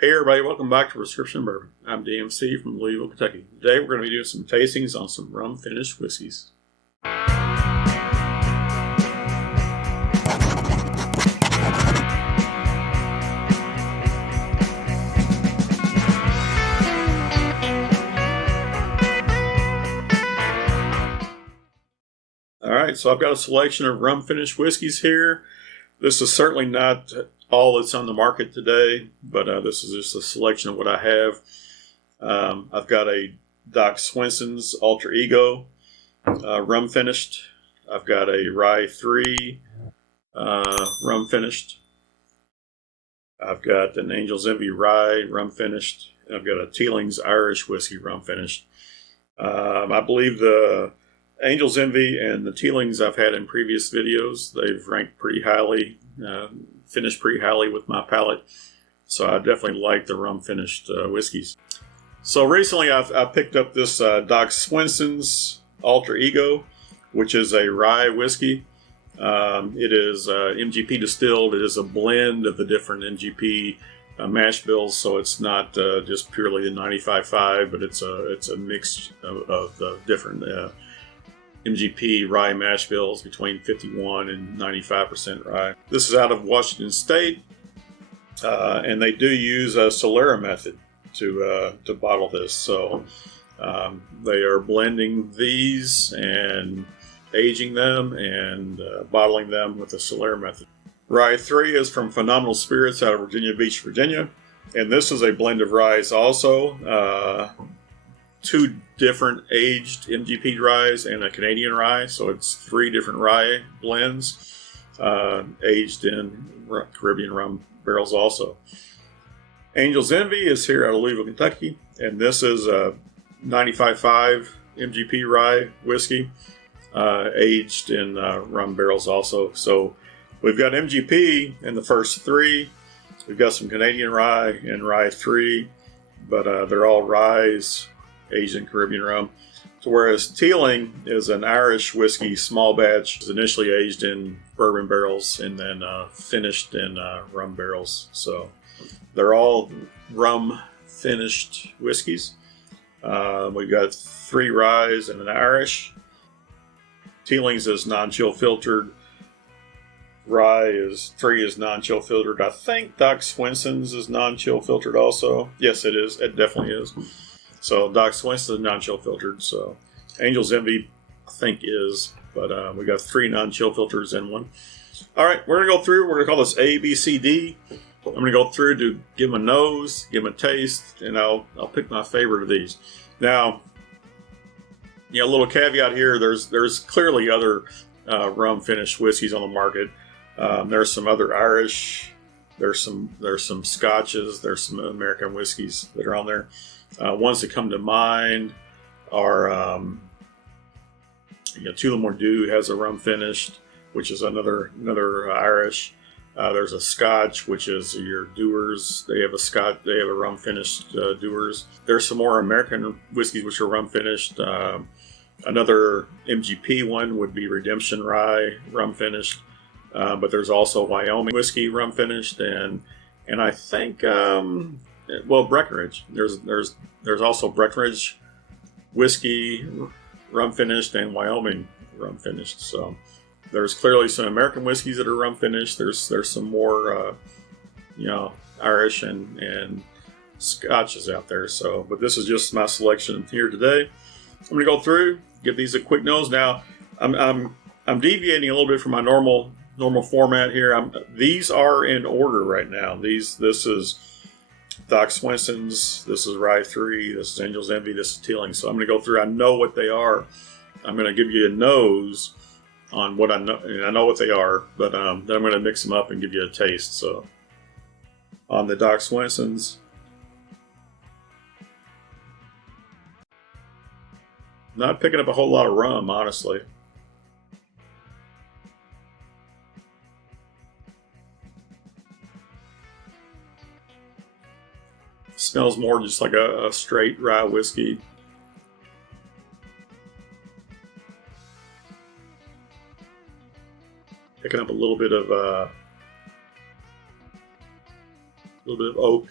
Hey everybody, welcome back to Prescription Bourbon. I'm DMC from Louisville, Kentucky. Today we're going to be doing some tastings on some rum finished whiskeys. Alright, so I've got a selection of rum finished whiskeys here. This is certainly not all that's on the market today, but this is just a selection of what I have. I've got a Doc Swinson's Alter Ego rum finished. I've got a Ry3 rum finished. I've got an Angel's Envy Rye rum finished. I've got a Teeling's Irish whiskey rum finished. I believe the Angel's Envy and the Teelings I've had in previous videos, they've ranked pretty highly, finished pretty highly with my palate. So I definitely like the rum finished whiskeys. So recently I picked up this Doc Swinson's Alter Ego, which is a rye whiskey. It is MGP distilled. It is a blend of the different MGP mash bills, so it's not just purely the 95.5, but it's a mix of the different MGP rye mash bills between 51 and 95% rye. This is out of Washington State, and they do use a Solera method to bottle this. So they are blending these and aging them and bottling them with the Solera method. Ry3 is from Phenomenal Spirits out of Virginia Beach, Virginia, and this is a blend of ryes also. Two different aged MGP ryes and a Canadian rye, so it's three different rye blends aged in Caribbean rum barrels also. Angel's Envy is here out of Louisville, Kentucky, and this is a 95.5 MGP rye whiskey aged in rum barrels also. So we've got MGP in the first three. We've got some Canadian rye and Ry3, but they're all ryes aged in Caribbean rum. So whereas Teeling is an Irish whiskey small batch, it's initially aged in bourbon barrels and then finished in rum barrels. So they're all rum finished whiskeys. We've got three ryes and an Irish. Teeling's is non-chill filtered. Ry3 is non-chill filtered. I think Doc Swinson's is non-chill filtered also. Yes, it is. It definitely is. So Doc Swinson is non-chill filtered. So Angel's Envy, I think, is. But we got three non-chill filters in one. All right, we're going to go through. We're going to call this A, B, C, D. I'm going to go through to give them a nose, give them a taste, and I'll pick my favorite of these. Now, a little caveat here. There's clearly other rum finished whiskeys on the market. There's some other Irish. There's some Scotches. There's some American whiskeys that are on there. Ones that come to mind are Tullamore Dew has a rum finished, which is another Irish. There's a Scotch, which is your Dewar's. They have a rum finished Dewar's. There's some more American whiskeys which are rum finished. Another MGP one would be Redemption Rye rum finished. But there's also Wyoming whiskey rum finished, and I think Breckenridge. There's also Breckenridge whiskey rum finished and Wyoming rum finished. So there's clearly some American whiskeys that are rum finished. There's some more Irish and Scotches out there. So, but this is just my selection here today. I'm going to go through, give these a quick nose. Now, I'm deviating a little bit from my normal format here. These are in order right now. This is Doc Swinson's, this is Ry3, this is Angel's Envy, this is Teeling. So I'm going to go through. I know what they are. I'm going to give you a nose on what I know, and I know what they are, but then I'm going to mix them up and give you a taste. So on the Doc Swinson's, not picking up a whole lot of rum, honestly. Smells more just like a straight rye whiskey. Picking up a little bit of oak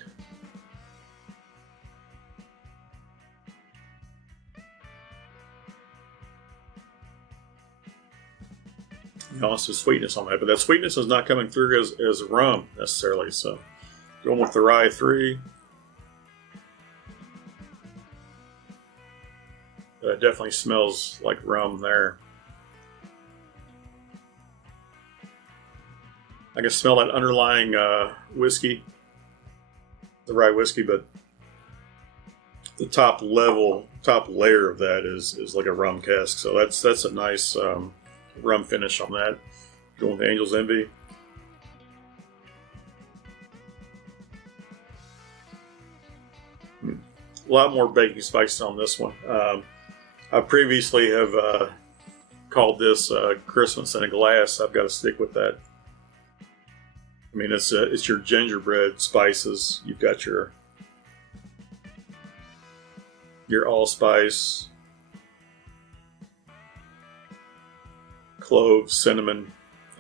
some sweetness on that, but that sweetness is not coming through as rum necessarily. So going with the Ry3. It definitely smells like rum there. I can smell that underlying whiskey, the rye whiskey, but the top layer of that is like a rum cask. So that's a nice rum finish on that. Going with Angel's Envy. A lot more baking spices on this one. I previously have called this Christmas in a glass. I've got to stick with that. I mean, it's your gingerbread spices. You've got your allspice, cloves, cinnamon.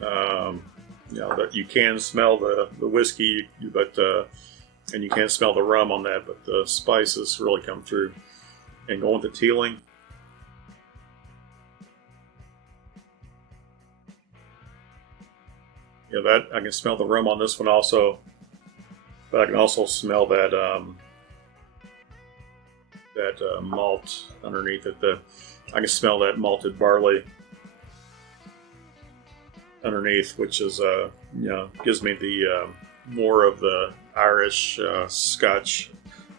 That you can smell the whiskey, but and you can smell the rum on that, but the spices really come through. And going with the Teeling. Yeah, that I can smell the rum on this one also, but I can also smell that malt underneath it. I can smell that malted barley underneath, which is gives me the more of the Irish Scotch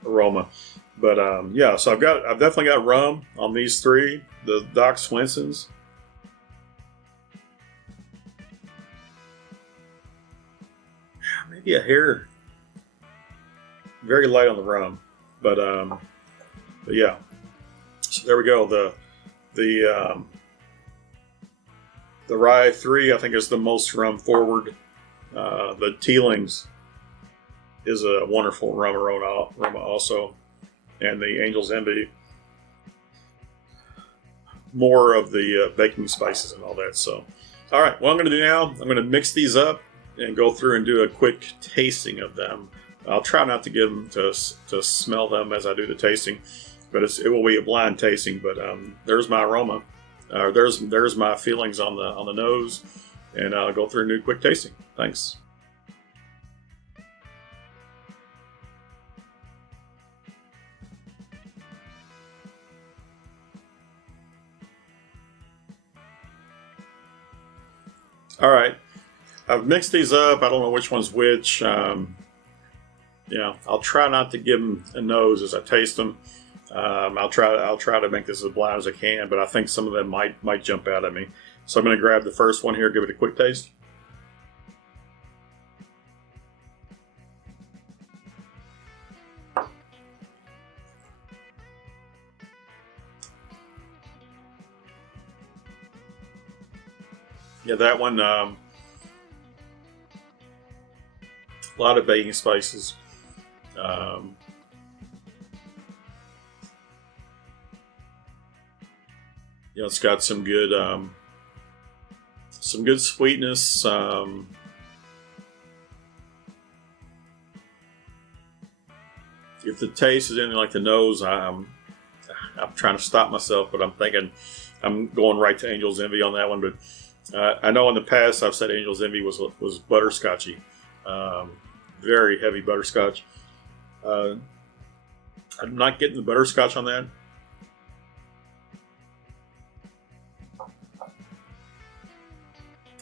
aroma. But so I've definitely got rum on these three, the Doc Swinsons. Maybe a hair very light on the rum, but yeah. So there we go. The Ry3 I think is the most rum forward. The Teelings is a wonderful rum aroma also, and the Angel's Envy more of the baking spices and all that. So, all right, what I'm going to do now, I'm going to mix these up and go through and do a quick tasting of them. I'll try not to give them to smell them as I do the tasting, but it will be a blind tasting. But there's my aroma. There's my feelings on the nose, and I'll go through and do a quick tasting. Thanks. All right, I've mixed these up. I don't know which one's which. I'll try not to give them a nose as I taste them. I'll try to make this as blind as I can, but I think some of them might jump out at me. So I'm going to grab the first one here, give it a quick taste. Yeah, that one, a lot of baking spices. It's got some good sweetness. If the taste is anything like the nose, I'm trying to stop myself, but I'm thinking I'm going right to Angel's Envy on that one. But I know in the past I've said Angel's Envy was butterscotchy, very heavy butterscotch. I'm not getting the butterscotch on that.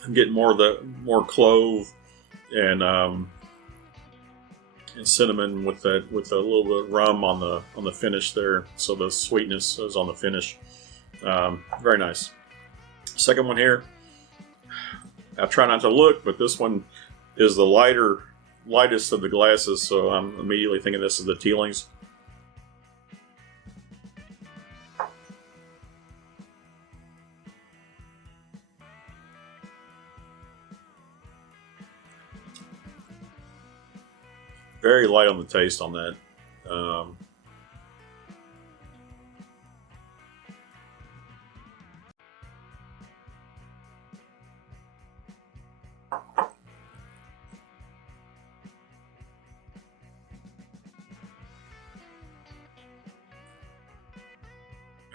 I'm getting more clove and cinnamon with a little bit of rum on the finish there. So the sweetness is on the finish. Very nice. Second one here. I try not to look, but this one is the lightest of the glasses, so I'm immediately thinking this is the Teelings. Very light on the taste on that.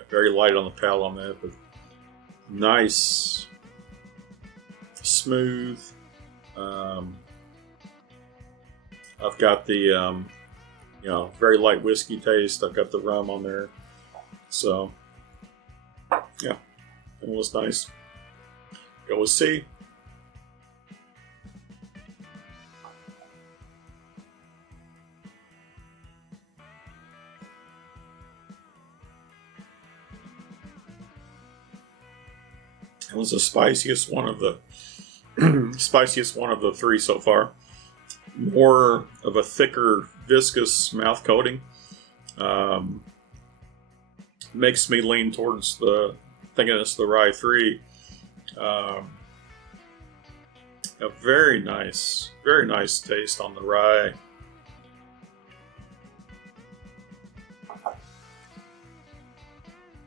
Very light on the palate on that, but nice smooth. I've got the very light whiskey taste. I've got the rum on there, so yeah, it was nice. Go with C. It was the spiciest one of the spiciest one of the three so far. More of a thicker, viscous mouth coating. Makes me lean towards thinking it's the Ry3. A very nice taste on the rye.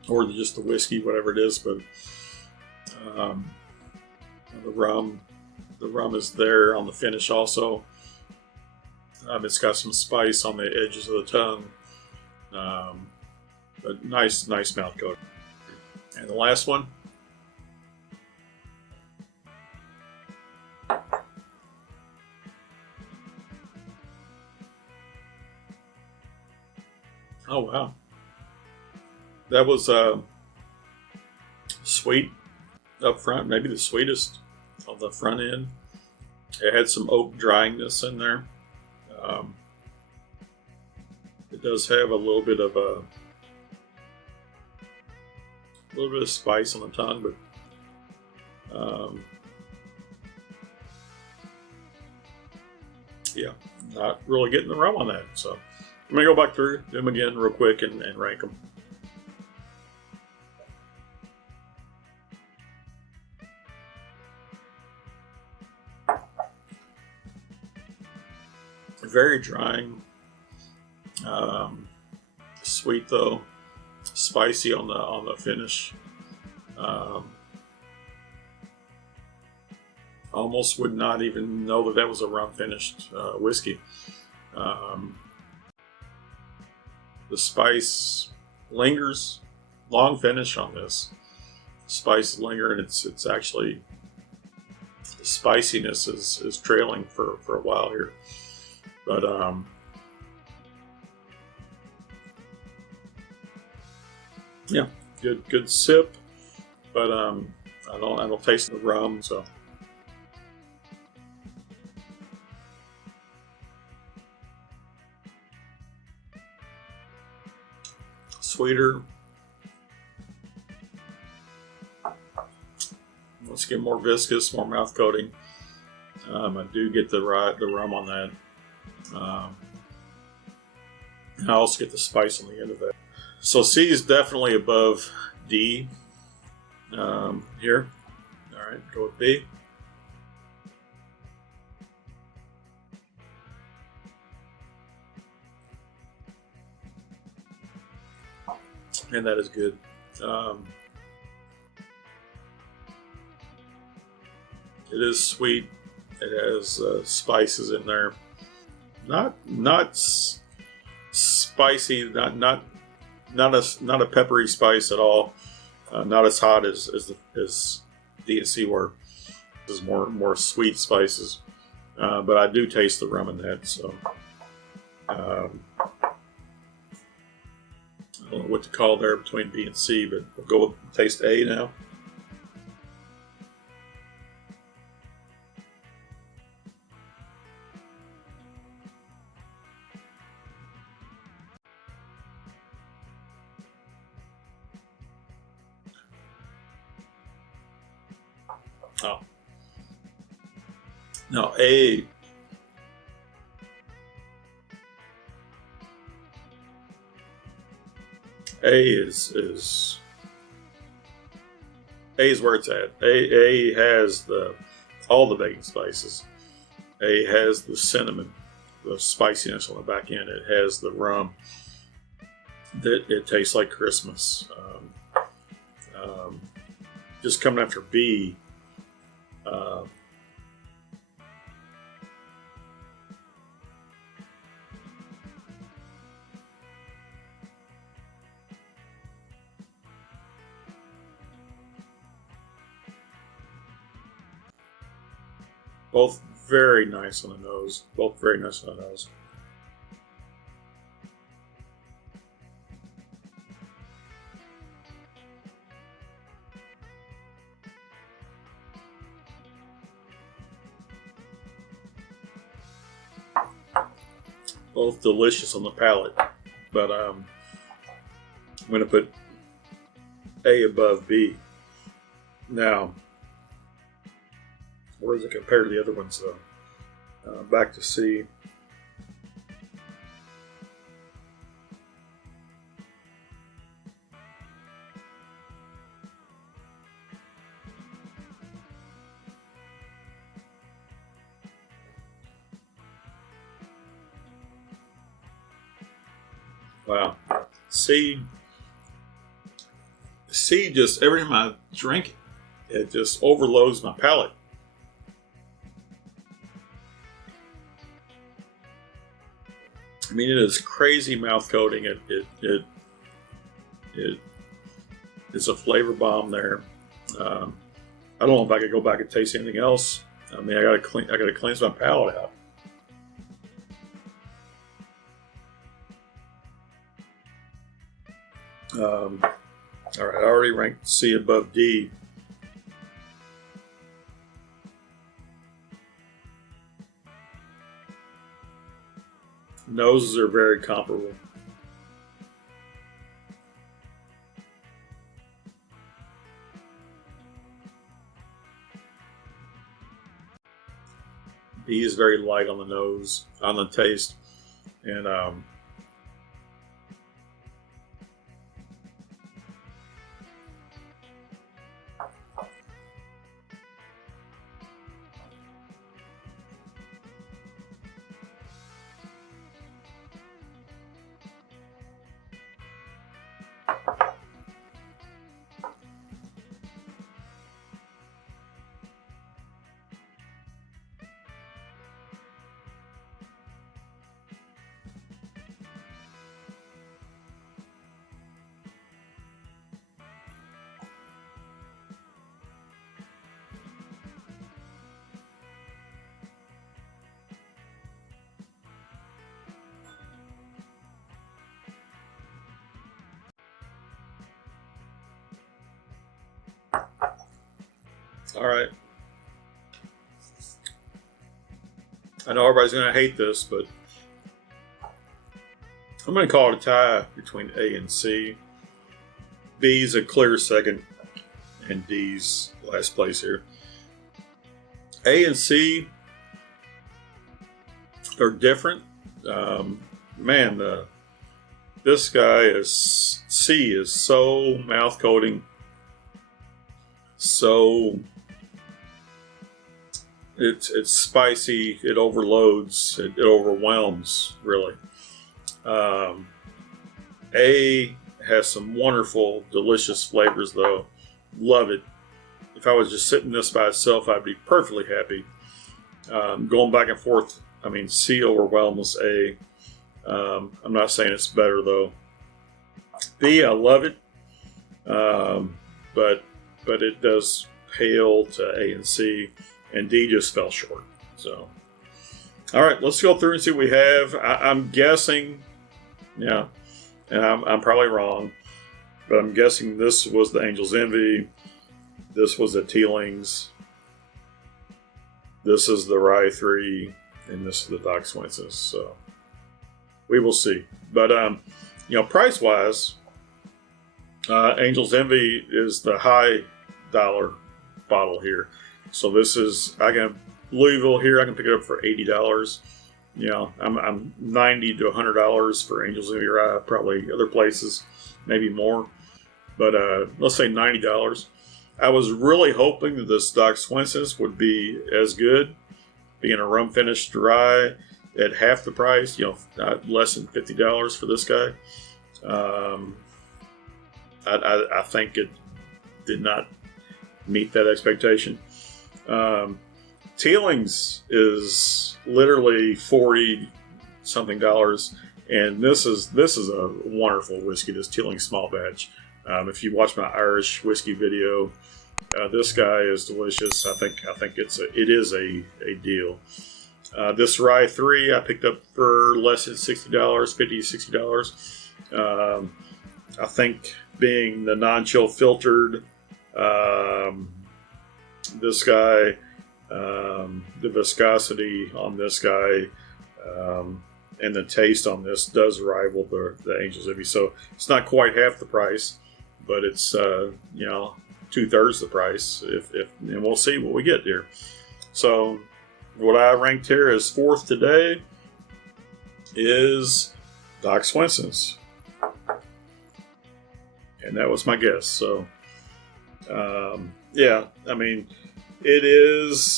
Or just the whiskey, whatever it is, but the rum is there on the finish also. It's got some spice on the edges of the tongue. But nice mouth coat. And the last one. Oh wow, that was sweet up front, maybe the sweetest on the front end. It had some oak dryingness in there. It does have a little bit of spice on the tongue, but yeah, not really getting the rum on that. So I'm gonna go back through, do them again real quick, and rank them. Very drying, sweet though, spicy on the finish. Almost would not even know that was a rum finished whiskey. The spice lingers, long finish on this. Spices linger, and it's actually, the spiciness is trailing for a while here. But yeah, good sip. But I don't taste the rum, so. Sweeter. Let's get more viscous, more mouth coating. I do get the rum on that. I also get the spice on the end of that. So C is definitely above D here. All right, go with B. And that is good. It is sweet. It has spices in there. Not spicy. Not a peppery spice at all. Not as hot as dmc were. This is more sweet spices. But I do taste the rum in that. So I don't know what to call there between B and C, but we'll go with taste A now. Oh. Now A is where it's at. A has all the baking spices. A has the cinnamon, the spiciness on the back end. It has the rum. It tastes like Christmas. Just coming after B. Both very nice on the nose. Both very nice on the nose. Both delicious on the palate, but I'm going to put A above B. Now, where does it compare to the other ones, though? Back to C. Wow. C just, every time I drink it, it just overloads my palate. I mean, it is crazy mouth coating. It's a flavor bomb there. I don't know if I could go back and taste anything else. I mean, I gotta cleanse my palate out. All right, I already ranked C above D. Noses are very comparable. B is very light on the nose, on the taste, and all right. I know everybody's going to hate this, but I'm going to call it a tie between A and C. B's a clear second, and D's last place here. A and C are different. Man, this guy is, C is so mouth coating, so it's spicy, it overloads, it overwhelms, really. A has some wonderful, delicious flavors, though. Love it. If I was just sitting this by itself, I'd be perfectly happy. Going back and forth, I mean, C overwhelms A. I'm not saying it's better, though. B, I love it, but it does pale to A and C, and D just fell short. So, all right, let's go through and see what we have. I'm guessing, yeah, and I'm probably wrong, but I'm guessing this was the Angel's Envy, this was the Teeling's, this is the Ry3, and this is the Doc Swinson. So we will see. But price wise, Angel's Envy is the high dollar bottle here. So this is, I can Louisville here, I can pick it up for $80. I'm $90 to $100 for Angel's Envy Rye, probably other places, maybe more. But let's say $90. I was really hoping that this Doc Swinson's would be as good, being a rum finished rye at half the price, less than $50 for this guy. I think it did not meet that expectation. Teeling's is literally $40 something, and this is a wonderful whiskey. This Teeling small batch. If you watch my Irish whiskey video, This guy is delicious. I think it is a deal. This Ry3 I picked up for less than $60, $50 to $60. I think being the non-chill filtered, this guy, the viscosity on this guy, and the taste on this does rival the Angel's Envy. So it's not quite half the price, but it's 2/3 the price. And we'll see what we get here. So what I ranked here as fourth today is Doc Swinson's, and that was my guess. So yeah, I mean, it is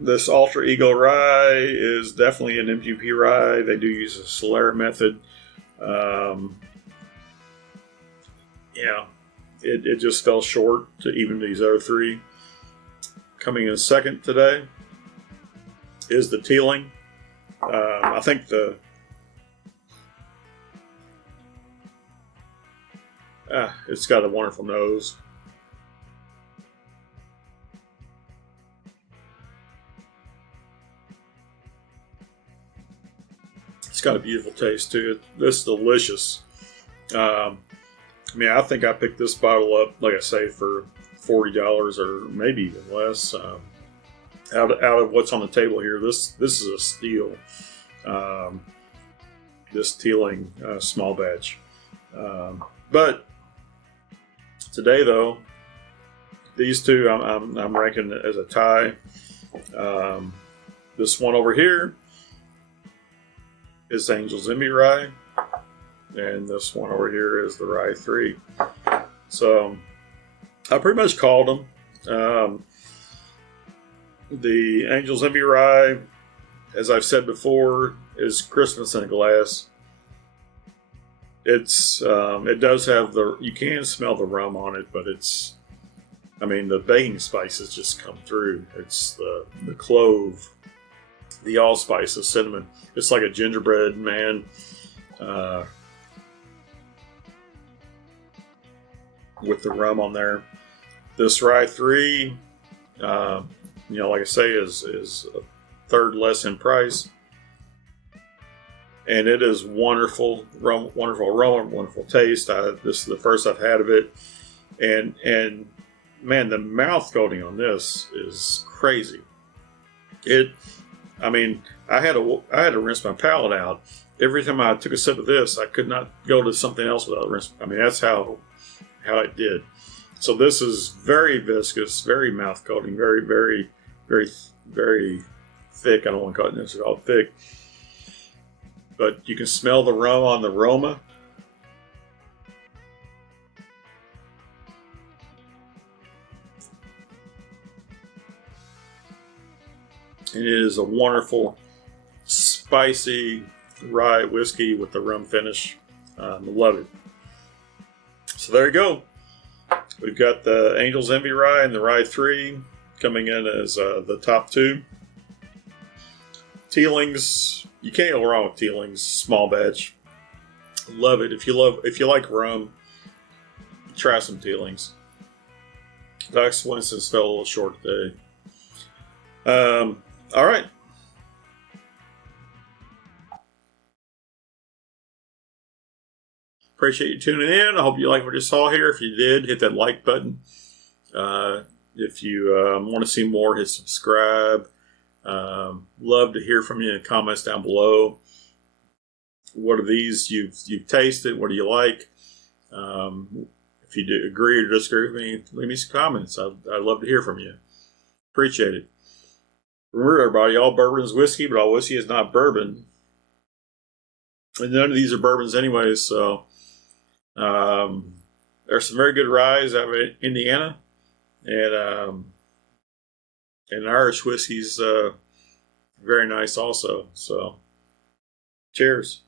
this Alter Ego rye is definitely an MGP rye. They do use a Solera method. Yeah, it just fell short to even these other three. Coming in second today is the Teeling. I think it's got a wonderful nose. It's got a beautiful taste to it. This is delicious. I mean, I think I picked this bottle up, like I say, for $40 or maybe even less. Out of what's on the table here, this is a steal. This Teeling small batch. But today, though, these two I'm ranking as a tie. This one over here is Angel's Envy Rye, and this one over here is the Ry3. So I pretty much called them. The Angel's Envy Rye, as I've said before, is Christmas in a glass. It's it does have you can smell the rum on it, but the baking spices just come through. It's the clove, the allspice, the cinnamon. It's like a gingerbread man. With the rum on there. This Ry3, like I say, is a third less in price. And it is wonderful aroma, wonderful taste. This is the first I've had of it, and man, the mouth coating on this is crazy. I had to rinse my palate out every time I took a sip of this. I could not go to something else without rinse. That's how it did. So this is very viscous, very mouth coating, very, very, very, very thick. I don't want to call it necessarily thick. But you can smell the rum on the aroma. It is a wonderful, spicy rye whiskey with the rum finish. Love it. So there you go. We've got the Angel's Envy Rye and the Ry3 coming in as the top two. Teelings, you can't go wrong with Teelings, small batch. Love it. If you like rum, try some Teelings. Doc Swinson's fell a little short today. All right. Appreciate you tuning in. I hope you like what you saw here. If you did, hit that like button. If you want to see more, hit subscribe. Love to hear from you in the comments down below. What are these you've tasted? What do you like? If you do agree or disagree with me, leave me some comments. I'd love to hear from you. Appreciate it. Remember, everybody, all bourbon is whiskey, but all whiskey is not bourbon. And none of these are bourbons anyways, so there's some very good ryes out of Indiana, and Irish whiskey's very nice also. So, cheers.